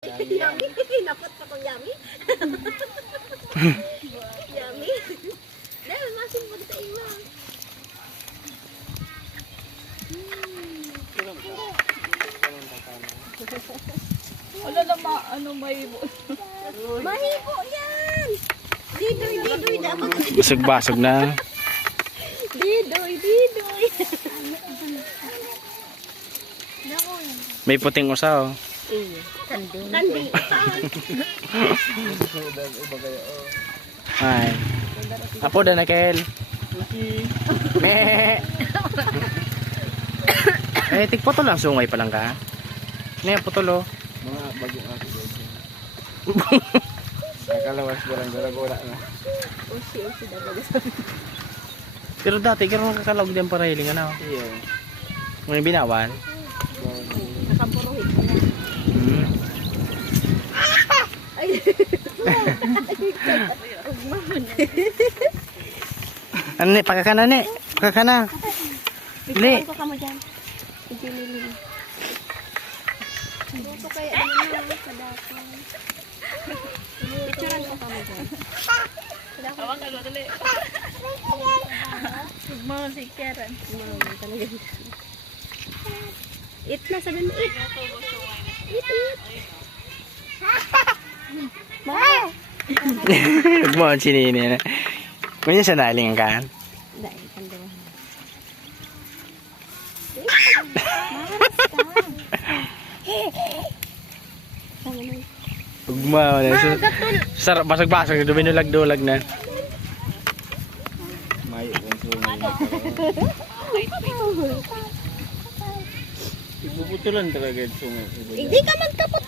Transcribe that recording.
Yummy. Napot pa kong yummy. yummy. Dahil masin mo sa iyo. Wala lang ma, ano may... Mahibo yan. Didoy, didoy dapat. Basag-basag na. Didoy, didoy. May puting usa oh. Kandi. Ay. Apo da na kel. Me. eh tikpotol lang sungay pa lang ka. Ne potol oh. Mga bagong ako guys. Nakalawas ko lang gula na. Usi, usi dapat. Pero dati karon kakalog din para hiling ano. Iyo. May binawan. Nakapuruhit ko na. Hmm. Ay. Ano ni pakakana ni? Pakakana. Li. Ito ka mo dyan. Ito nilili. Ito kaya naman yung sa dati. Picturean ko ka mo dyan. Tawag ka dali. Mga si Karen. Mama, talaga. Eat na, sabi mo, eat. Mo sinini na. Kunya sa naling kandawa. Ugma na. Sarap basag-basag do binulag-dulag na. Mayo kong sungay. Ipuputulan talaga yung sungay. Hindi ka magkapot